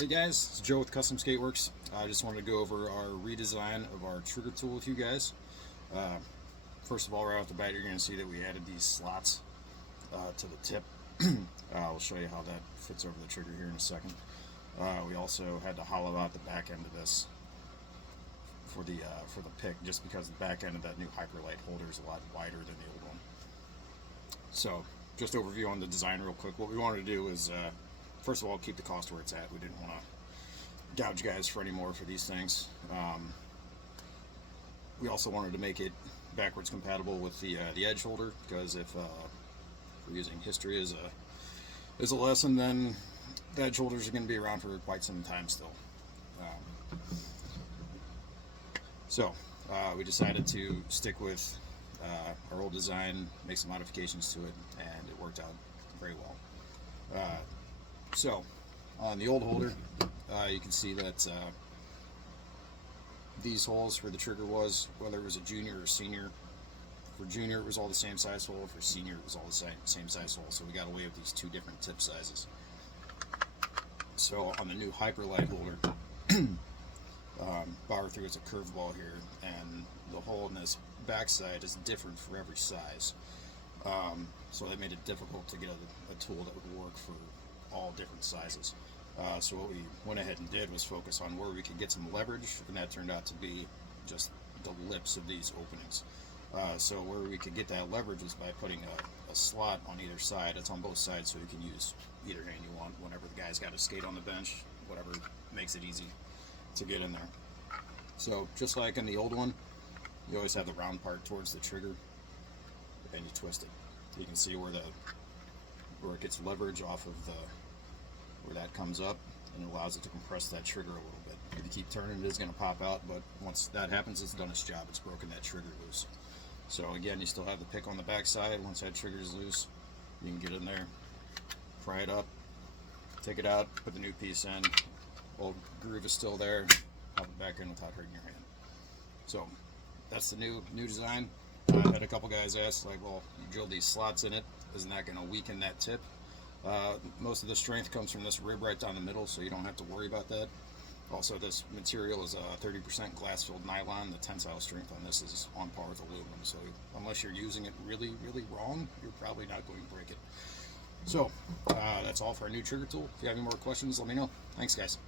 Hey guys, it's Joe with Custom SkateWorks. I just wanted to go over our redesign of our trigger tool with you guys. Uh, First of all, right off the bat, you're going to see that we added these slots to the tip. I'll show you how that fits over the trigger here in a second. We also had to hollow out the back end of this for the pick, just because the back end of that new Hyperlight holder is a lot wider than the old one. So, just overview on the design real quick. What we wanted to do is, first of all, keep the cost where it's at. We didn't want to gouge guys for any more for these things. We also wanted to make it backwards compatible with the edge holder, because if we're using history as a lesson, then the edge holders are going to be around for quite some time still. So we decided to stick with our old design, make some modifications to it, and it worked out very well. So on the old holder, you can see that these holes where the trigger was, whether it was a junior or senior, for junior it was all the same size hole, for senior it was all the same size hole, so we got away with these two different tip sizes. So on the new Hyperlight holder, bar through is a curved ball here, and the hole in this backside is different for every size. So that made it difficult to get a tool that would work for all different sizes. So what we went ahead and did was focus on where we could get some leverage, and that turned out to be just the lips of these openings. So where we could get that leverage is by putting a slot on either side. It's on both sides, so you can use either hand you want whenever the guy's got to skate on the bench, whatever makes it easy to get in there. So just like in the old one, you always have the round part towards the trigger, and you twist it. You can see where it gets leverage off of where that comes up, and it allows it to compress that trigger a little bit. If you keep turning, it is going to pop out, but once that happens, it's done its job. It's broken that trigger loose. So again, you still have the pick on the back side. Once that trigger is loose, you can get in there, pry it up, take it out, put the new piece in. Old groove is still there. Pop it back in without hurting your hand. So that's the new design. I had a couple guys ask, like, well, you drilled these slots in it, isn't that going to weaken that tip? Most of the strength comes from this rib right down the middle, so you don't have to worry about that. Also, this material is a 30% glass-filled nylon. The tensile strength on this is on par with aluminum, so unless you're using it really, really wrong, you're probably not going to break it. So that's all for our new trigger tool. If you have any more questions, let me know. Thanks, guys.